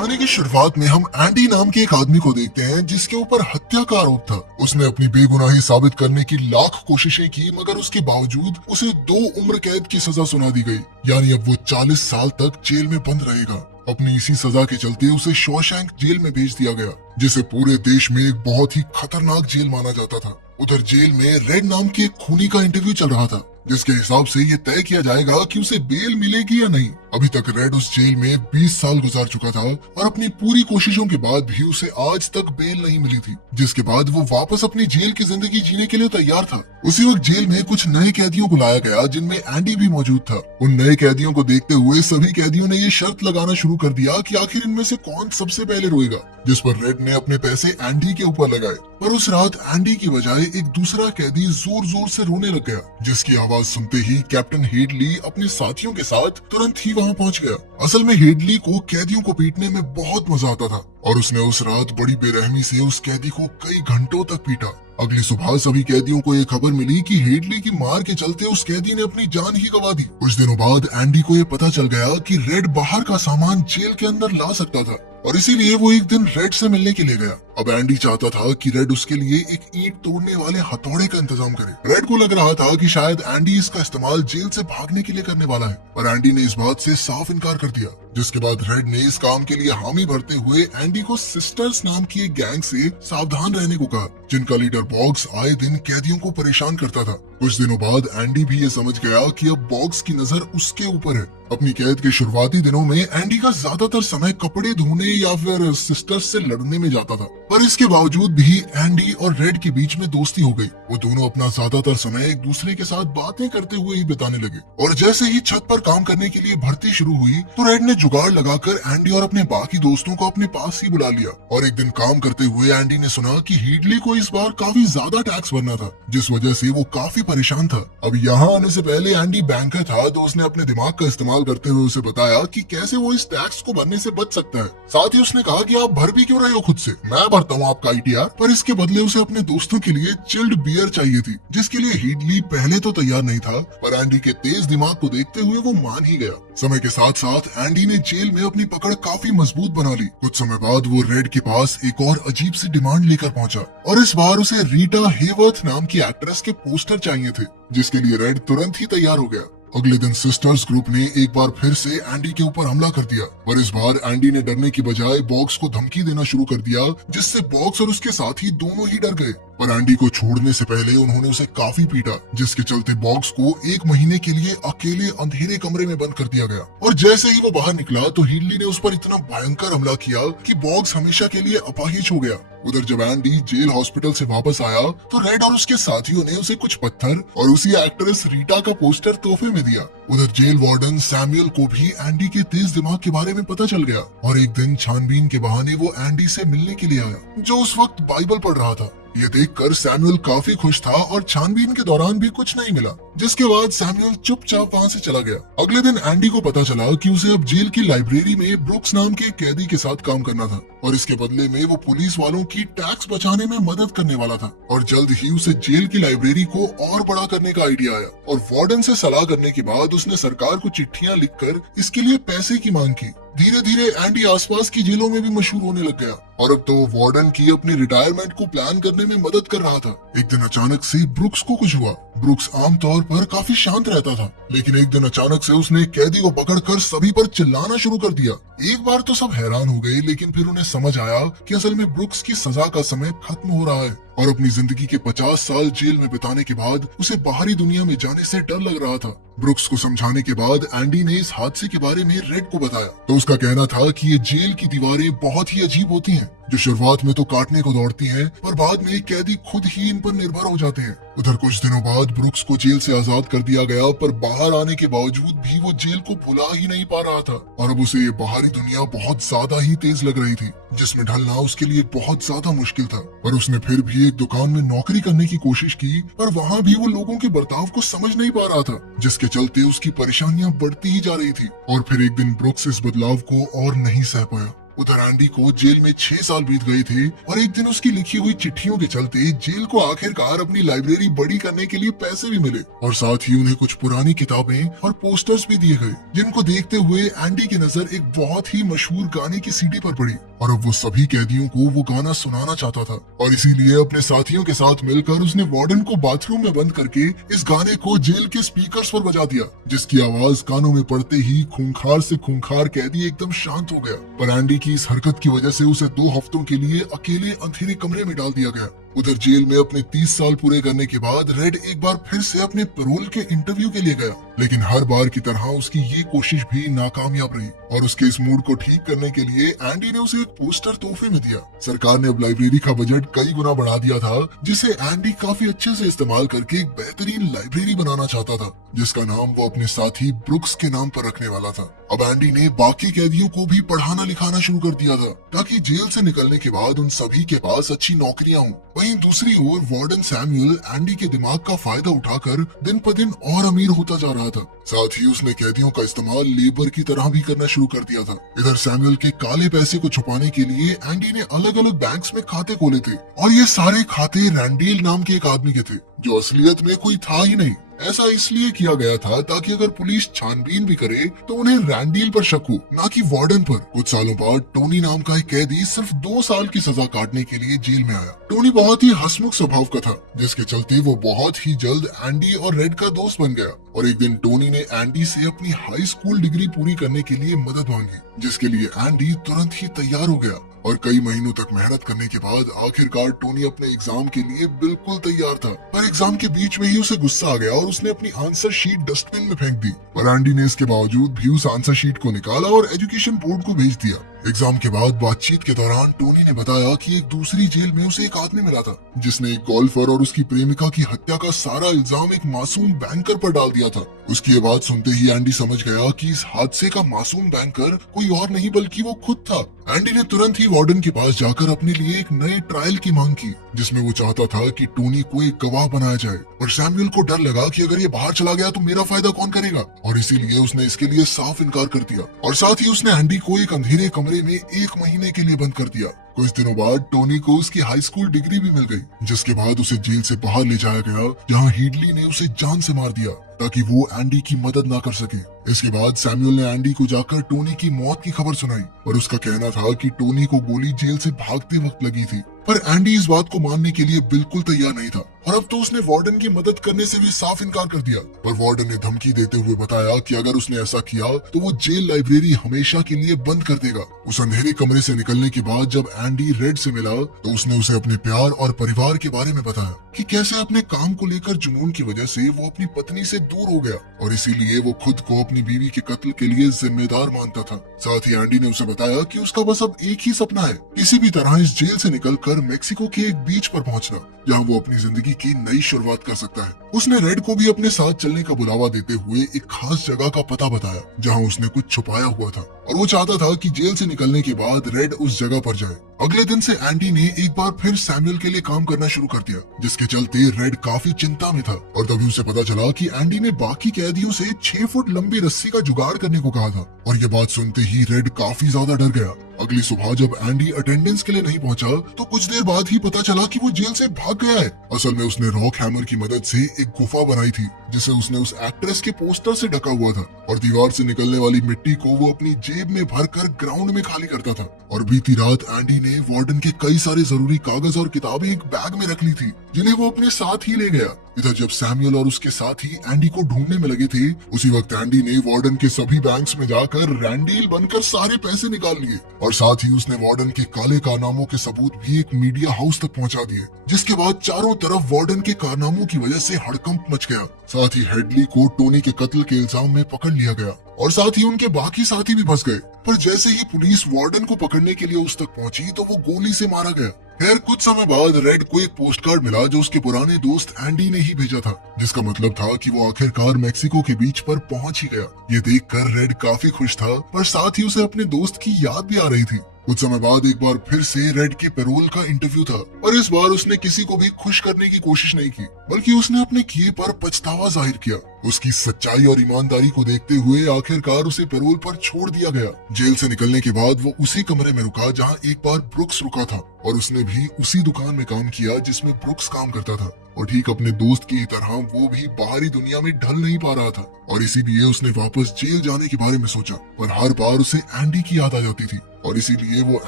कहानी की शुरुआत में हम एंडी नाम के एक आदमी को देखते हैं जिसके ऊपर हत्या का आरोप था। उसने अपनी बेगुनाही साबित करने की लाख कोशिशें की, मगर उसके बावजूद उसे 2 उम्र कैद की सजा सुना दी गई। यानी अब वो 40 साल तक जेल में बंद रहेगा। अपनी इसी सजा के चलते उसे शॉशैंक जेल में भेज दिया गया, जिसे पूरे देश में एक बहुत ही खतरनाक जेल माना जाता था। उधर जेल में रेड नाम के एक खूनी का इंटरव्यू चल रहा था, जिसके हिसाब से ये तय किया जाएगा कि उसे बेल मिलेगी या नहीं। अभी तक रेड उस जेल में 20 साल गुजार चुका था और अपनी पूरी कोशिशों के बाद भी उसे आज तक बेल नहीं मिली थी, जिसके बाद वो वापस अपनी जेल की जिंदगी जीने के लिए तैयार था। उसी वक्त जेल में कुछ नए कैदियों को लाया गया, जिनमें एंडी भी मौजूद था। उन नए कैदियों को देखते हुए सभी कैदियों ने ये शर्त लगाना शुरू कर दिया कि आखिर इनमें से कौन सबसे पहले रोएगा, जिस पर रेड ने अपने पैसे एंडी के ऊपर लगाए। पर उस रात एंडी की बजाय एक दूसरा कैदी जोर जोर से रोने लग गया, जिसकी आवाज सुनते ही कैप्टन हेडली अपने साथियों के साथ तुरंत ही वहां पहुंच गया। असल में हेडली को कैदियों को पीटने में बहुत मजा आता था और उसने उस रात बड़ी बेरहमी से उस कैदी को कई घंटों तक पीटा। अगली सुबह सभी कैदियों को ये खबर मिली कि हेडली की मार के चलते उस कैदी ने अपनी जान ही गंवा दी। कुछ दिनों बाद एंडी को ये पता चल गया कि रेड बाहर का सामान जेल के अंदर ला सकता था और इसीलिए वो एक दिन रेड से मिलने के लिए गया। अब एंडी चाहता था कि रेड उसके लिए एक ईंट तोड़ने वाले हथौड़े का इंतजाम करे। रेड को लग रहा था कि शायद एंडी इसका इस्तेमाल जेल से भागने के लिए करने वाला है, पर एंडी ने इस बात से साफ इनकार कर दिया। जिसके बाद रेड ने इस काम के लिए हामी भरते हुए एंडी को सिस्टर्स नाम की एक गैंग से सावधान रहने को कहा, जिनका लीडर बॉक्स आए दिन कैदियों को परेशान करता था। कुछ दिनों बाद एंडी भी ये समझ गया कि अब बॉक्स की नजर उसके ऊपर है। अपनी कैद के शुरुआती दिनों में एंडी का ज्यादातर समय कपड़े धोने या फिर सिस्टर्स से लड़ने में जाता था, पर इसके बावजूद भी एंडी और रेड के बीच में दोस्ती हो गई। वो दोनों अपना ज्यादातर समय एक दूसरे के साथ बातें करते हुए ही बिताने लगे और जैसे ही छत पर काम करने के लिए भर्ती शुरू हुई तो रेड ने जुगाड़ लगाकर एंडी और अपने बाकी दोस्तों को अपने पास ही बुला लिया। और एक दिन काम करते हुए एंडी ने सुना कि हेडली को इस बार काफी ज्यादा टैक्स भरना था, जिस वजह से वो काफी परेशान था। अब यहाँ आने से पहले एंडी बैंकर था, तो उसने अपने दिमाग का इस्तेमाल करते हुए उसे बताया कि कैसे वो इस टैक्स को भरने से बच सकता है। साथ ही उसने कहा कि आप भर भी क्यों रहे हो खुद से, मैं भरता हूँ आपका ITR। पर इसके बदले उसे अपने दोस्तों के लिए चिल्ड बियर चाहिए थी, जिसके लिए हेडली पहले तो तैयार नहीं था, पर एंडी के तेज दिमाग को देखते हुए वो मान ही गया। समय के साथ साथ एंडी ने जेल में अपनी पकड़ काफी मजबूत बना ली। कुछ समय बाद वो रेड के पास एक और अजीब सी डिमांड लेकर पहुंचा और इस बार उसे रीटा हेवर्थ नाम की एक्ट्रेस के पोस्टर चाहिए थे, जिसके लिए रेड तुरंत ही तैयार हो गया। अगले दिन सिस्टर्स ग्रुप ने एक बार फिर से एंडी के ऊपर हमला कर दिया, पर इस बार एंडी ने डरने की बजाय बॉक्स को धमकी देना शुरू कर दिया, जिससे बॉक्स और उसके साथी दोनों ही डर गए। पर एंडी को छोड़ने से पहले उन्होंने उसे काफी पीटा, जिसके चलते बॉक्स को 1 महीने के लिए अकेले अंधेरे कमरे में बंद कर दिया गया। और जैसे ही वो बाहर निकला तो हेडली ने उस पर इतना भयंकर हमला किया कि बॉक्स हमेशा के लिए अपाहिज हो गया। उधर जब एंडी जेल हॉस्पिटल से वापस आया तो रेड और उसके साथियों ने उसे कुछ पत्थर और उसी एक्ट्रेस रीटा का पोस्टर तोहफे में दिया। उधर जेल वार्डन सैमुअल को भी एंडी के तेज दिमाग के बारे में पता चल गया और एक दिन छानबीन के बहाने वो एंडी से मिलने के लिए आया, जो उस वक्त बाइबल पढ़ रहा था। ये देखकर सैमुअल काफी खुश था और छानबीन के दौरान भी कुछ नहीं मिला, जिसके बाद सैमुअल चुपचाप वहाँ से चला गया। अगले दिन एंडी को पता चला कि उसे अब जेल की लाइब्रेरी में ब्रुक्स नाम के कैदी के साथ काम करना था और इसके बदले में वो पुलिस वालों की टैक्स बचाने में मदद करने वाला था। और जल्द ही उसे जेल की लाइब्रेरी को और बड़ा करने का आइडिया आया और वार्डन से सलाह करने के बाद उसने सरकार को चिट्ठियां लिखकर इसके लिए पैसे की मांग की। धीरे धीरे एंडी आसपास की जेलों में भी मशहूर होने लग गया और अब तो वार्डन की अपनी रिटायरमेंट को प्लान करने में मदद कर रहा था। एक दिन अचानक से ब्रुक्स को कुछ हुआ। ब्रुक्स आमतौर पर काफी शांत रहता था, लेकिन एक दिन अचानक से उसने एक कैदी को पकड़कर सभी पर चिल्लाना शुरू कर दिया। एक बार तो सब हैरान हो गए, लेकिन फिर उन्हें समझ आया कि असल में ब्रुक्स की सजा का समय खत्म हो रहा है और अपनी जिंदगी के 50 साल जेल में बिताने के बाद उसे बाहरी दुनिया में जाने से डर लग रहा था। ब्रुक्स को समझाने के बाद एंडी ने इस हादसे के बारे में रेड को बताया, तो उसका कहना था कि ये जेल की दीवारें बहुत ही अजीब होती हैं, जो शुरुआत में तो काटने को दौड़ती हैं, पर बाद में कैदी खुद ही इन पर निर्भर हो जाते हैं। उधर कुछ दिनों बाद ब्रुक्स को जेल से आजाद कर दिया गया, पर बाहर आने के बावजूद भी वो जेल को भुला ही नहीं पा रहा था और अब उसे ये बाहरी दुनिया बहुत ज्यादा ही तेज लग रही थी, जिसमें ढलना उसके लिए बहुत ज्यादा मुश्किल था। पर उसने फिर भी एक दुकान में नौकरी करने की कोशिश की, पर वहाँ भी वो लोगों के बर्ताव को समझ नहीं पा रहा था, जिसके चलते उसकी परेशानियां बढ़ती ही जा रही थी। और फिर एक दिन ब्रुक्स इस बदलाव को और नहीं सह पाया उधर एंडी को जेल में 6 साल बीत गए थे और एक दिन उसकी लिखी हुई चिट्ठियों के चलते जेल को आखिरकार अपनी लाइब्रेरी बड़ी करने के लिए पैसे भी मिले और साथ ही उन्हें कुछ पुरानी किताबें और पोस्टर्स भी दिए गए, जिनको देखते हुए एंडी की नजर एक बहुत ही मशहूर गाने की सीडी पर पड़ी और अब वो सभी कैदियों को वो गाना सुनाना चाहता था और इसीलिए अपने साथियों के साथ मिलकर उसने वार्डन को बाथरूम में बंद करके इस गाने को जेल के स्पीकर्स पर बजा दिया, जिसकी आवाज कानों में पड़ते ही खूंखार से खूंखार कैदी एकदम शांत हो गया। पर एंडी की इस हरकत की वजह से उसे 2 हफ्तों के लिए अकेले अंधेरे कमरे में डाल दिया गया। उधर जेल में अपने 30 साल पूरे करने के बाद रेड एक बार फिर से अपने पैरोल के इंटरव्यू के लिए गया, लेकिन हर बार की तरह उसकी ये कोशिश भी नाकामयाब रही और उसके इस मूड को ठीक करने के लिए एंडी ने उसे एक पोस्टर तोहफे में दिया। सरकार ने अब लाइब्रेरी का बजट कई गुना बढ़ा दिया था, जिसे एंडी काफी अच्छे से इस्तेमाल करके एक बेहतरीन लाइब्रेरी बनाना चाहता था, जिसका नाम वो अपने साथी ब्रुक्स के नाम पर रखने वाला था। अब एंडी ने बाकी कैदियों को भी पढ़ाना लिखाना शुरू कर दिया था, ताकि जेल से निकलने के बाद उन सभी के पास अच्छी नौकरियां हों। वहीं दूसरी ओर वार्डन सैमुअल एंडी के दिमाग का फायदा उठाकर दिन पर दिन और अमीर होता जा रहा था। साथ ही उसने कैदियों का इस्तेमाल लेबर की तरह भी करना शुरू कर दिया था। इधर सैमुअल के काले पैसे को छुपाने के लिए एंडी ने अलग अलग बैंक्स में खाते खोले थे और ये सारे खाते रैंडेल नाम के एक आदमी के थे, जो असलियत में कोई था ही नहीं। ऐसा इसलिए किया गया था ताकि अगर पुलिस छानबीन भी करे तो उन्हें रैंडील पर शक हो, ना कि वार्डन पर। कुछ सालों बाद टोनी नाम का एक कैदी सिर्फ 2 साल की सजा काटने के लिए जेल में आया। टोनी बहुत ही हंसमुख स्वभाव का था, जिसके चलते वो बहुत ही जल्द एंडी और रेड का दोस्त बन गया और एक दिन टोनी ने एंडी से अपनी हाई स्कूल डिग्री पूरी करने के लिए मदद मांगी, जिसके लिए एंडी तुरंत ही तैयार हो गया और कई महीनों तक मेहनत करने के बाद आखिरकार टोनी अपने एग्जाम के लिए बिल्कुल तैयार था। पर एग्जाम के बीच में ही उसे गुस्सा आ गया और उसने अपनी आंसर शीट डस्टबिन में फेंक दी। पर एंडी ने इसके बावजूद भी उस आंसर शीट को निकाला और एजुकेशन बोर्ड को भेज दिया। एग्जाम के बाद बातचीत के दौरान टोनी ने बताया कि एक दूसरी जेल में उसे एक आदमी मिला था, जिसने एक गोल्फर और उसकी प्रेमिका की हत्या का सारा इल्जाम एक मासूम बैंकर पर डाल दिया था। उसकी ये बात सुनते ही एंडी समझ गया कि इस हादसे का मासूम बैंकर कोई और नहीं बल्कि वो खुद था। एंडी ने तुरंत ही वार्डन के पास जाकर अपने लिए एक नए ट्रायल की मांग की, जिसमें वो चाहता था कि टोनी को एक गवाह बनाया जाए। और सैमुअल को डर लगा कि अगर ये बाहर चला गया तो मेरा फायदा कौन करेगा, और इसीलिए उसने इसके लिए साफ इनकार कर दिया और साथ ही उसने एंडी को एक अंधेरे कमरे में 1 महीने के लिए बंद कर दिया। कुछ दिनों बाद टोनी को उसकी हाई स्कूल डिग्री भी मिल गई, जिसके बाद उसे जेल से बाहर ले जाया गया, जहां हीडली ने उसे जान से मार दिया ताकि वो एंडी की मदद ना कर सके। इसके बाद सैमुअल ने एंडी को जाकर टोनी की मौत की खबर सुनाई और उसका कहना था कि टोनी को गोली जेल से भागते वक्त लगी थी। पर एंडी इस बात को मानने के लिए बिल्कुल तैयार नहीं था और अब तो उसने वार्डन की मदद करने से भी साफ इनकार कर दिया। पर वार्डन ने धमकी देते हुए बताया कि अगर उसने ऐसा किया तो वो जेल लाइब्रेरी हमेशा के लिए बंद कर देगा। उस अंधेरे कमरे से निकलने के बाद जब एंडी रेड से मिला तो उसने उसे अपने प्यार और परिवार के बारे में बताया कि कैसे अपने काम को लेकर जुनून की वजह से वो अपनी पत्नी से दूर हो गया और इसीलिए वो खुद को अपनी बीवी के कत्ल के लिए जिम्मेदार मानता था। साथ ही एंडी ने उसे बताया कि उसका बस अब एक ही सपना है, किसी भी तरह इस जेल से निकलकर मेक्सिको के एक बीच पर पहुंचना, जहां वो अपनी जिंदगी की नई शुरुआत कर सकता है। उसने रेड को भी अपने साथ चलने का बुलावा देते हुए एक खास जगह का पता बताया जहां उसने कुछ छुपाया हुआ था और वो चाहता था कि जेल से निकलने के बाद रेड उस जगह पर जाए। अगले दिन से एंडी ने एक बार फिर सैमुअल के लिए काम करना शुरू कर दिया, जिसके चलते रेड काफी चिंता में था और तभी उसे पता चला कि एंडी ने बाकी कैदियों से 6 फुट लंबी रस्सी का जुगाड़ करने को कहा था और ये बात सुनते ही रेड काफी ज्यादा डर गया। अगली सुबह जब एंडी अटेंडेंस के लिए नहीं पहुंचा तो कुछ देर बाद ही पता चला कि वो जेल से भाग गया है। असल में उसने रॉक हैमर की मदद से एक गुफा बनाई थी, जिसे उसने उस एक्ट्रेस के पोस्टर से ढका हुआ था और दीवार से निकलने वाली मिट्टी को वो अपनी जेब में भरकर ग्राउंड में खाली करता था। और बीती रात एंडी ने वार्डन के कई सारे जरूरी कागज और किताबें एक बैग में रख ली थी, जिन्हें वो अपने साथ ही ले गया। इधर जब सैमुअल और उसके साथी एंडी को ढूंढने में लगे थे, उसी वक्त एंडी ने वार्डन के सभी बैंक्स में जाकर रैंडील बनकर सारे पैसे निकाल लिए और साथ ही उसने वार्डन के काले कारनामों के सबूत भी एक मीडिया हाउस तक पहुंचा दिए, जिसके बाद चारों तरफ वार्डन के कारनामों की वजह से हड़कंप मच गया। साथ ही हेडली को टोनी के कत्ल के इल्जाम में पकड़ लिया गया और साथ ही उनके बाकी साथी भी फंस गए। पर जैसे ही पुलिस वार्डन को पकड़ने के लिए उस तक पहुंची तो वो गोली से मारा गया। खैर कुछ समय बाद रेड को एक पोस्ट कार्ड मिला जो उसके पुराने दोस्त एंडी ने ही भेजा था, जिसका मतलब था कि वो आखिरकार मेक्सिको के बीच पर पहुंच ही गया। ये देखकर रेड काफी खुश था, पर साथ ही उसे अपने दोस्त की याद भी आ रही थी। कुछ समय बाद एक बार फिर से रेड के पैरोल का इंटरव्यू था और इस बार उसने किसी को भी खुश करने की कोशिश नहीं की, बल्कि उसने अपने किए पर पछतावा जाहिर किया। उसकी सच्चाई और ईमानदारी को देखते हुए आखिरकार उसे पैरोल पर छोड़ दिया गया। जेल से निकलने के बाद वो उसी कमरे में रुका जहाँ एक बार ब्रुक्स रुका था और उसने भी उसी दुकान में काम किया जिसमें ब्रुक्स काम करता था। और ठीक अपने दोस्त की तरह वो भी बाहरी दुनिया में ढल नहीं पा रहा था और इसीलिए उसने वापस जेल जाने के बारे में सोचा। पर हर बार उसे एंडी की याद आ जाती थी और इसीलिए वो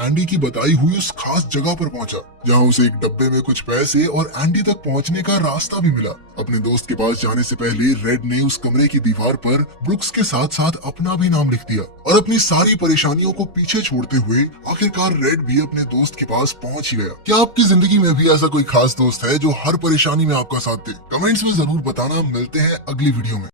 एंडी की बताई हुई उस खास जगह पर पहुंचा जहां उसे एक डब्बे में कुछ पैसे और एंडी तक पहुंचने का रास्ता भी मिला। अपने दोस्त के पास जाने से पहले रेड ने उस कमरे की दीवार पर ब्रुक्स के साथ साथ अपना भी नाम लिख दिया और अपनी सारी परेशानियों को पीछे छोड़ते हुए आखिरकार रेड भी अपने दोस्त के पास पहुंच ही गया। क्या आपकी जिंदगी में भी ऐसा कोई खास दोस्त है जो हर परेशानी में आपका साथ दे? कमेंट्स में जरूर बताना। मिलते हैं अगली वीडियो में।